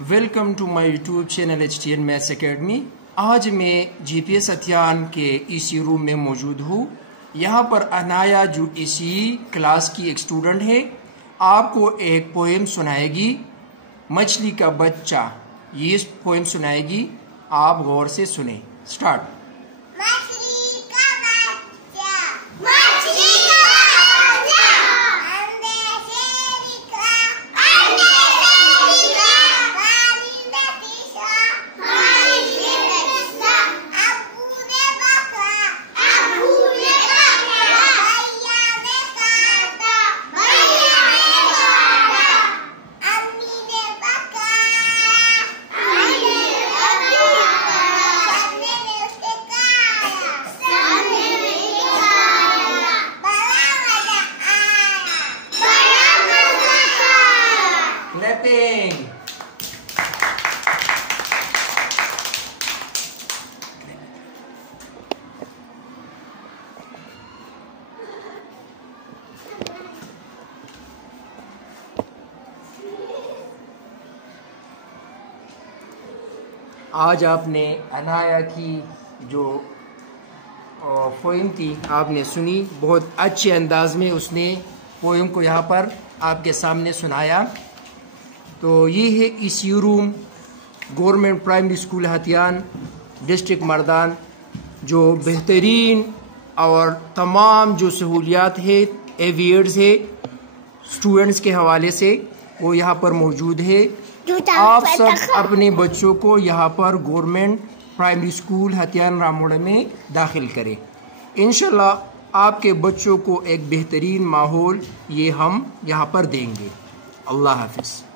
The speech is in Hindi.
Welcome to my YouTube channel HTN maths academy. आज मैं GPS हथियान के इसी रूम में मौजूद हूँ। यहाँ पर अनाया जो इसी क्लास की एक स्टूडेंट है, आपको एक पोएम सुनाएगी, मछली का बच्चा। ये पोएम सुनाएगी, आप गौर से सुने। स्टार्ट। Clapping. आज आपने अनाया की जो पोएम थी आपने सुनी, बहुत अच्छे अंदाज में उसने पोएम को यहाँ पर आपके सामने सुनाया। तो ये है इसी room, government primary school Hathian, district Mardan. जो बेहतरीन और तमाम जो सहूलियात है, एवियर्स है स्टूडेंट्स के हवाले से, वो यहाँ पर मौजूद है। आप सब अपने बच्चों को यहाँ पर गवर्नमेंट प्राइमरी स्कूल हथियान रामोड़ा में दाखिल करें। इंशाल्लाह आपके बच्चों को एक बेहतरीन माहौल ये हम यहाँ पर देंगे। अल्लाह हाफिज़।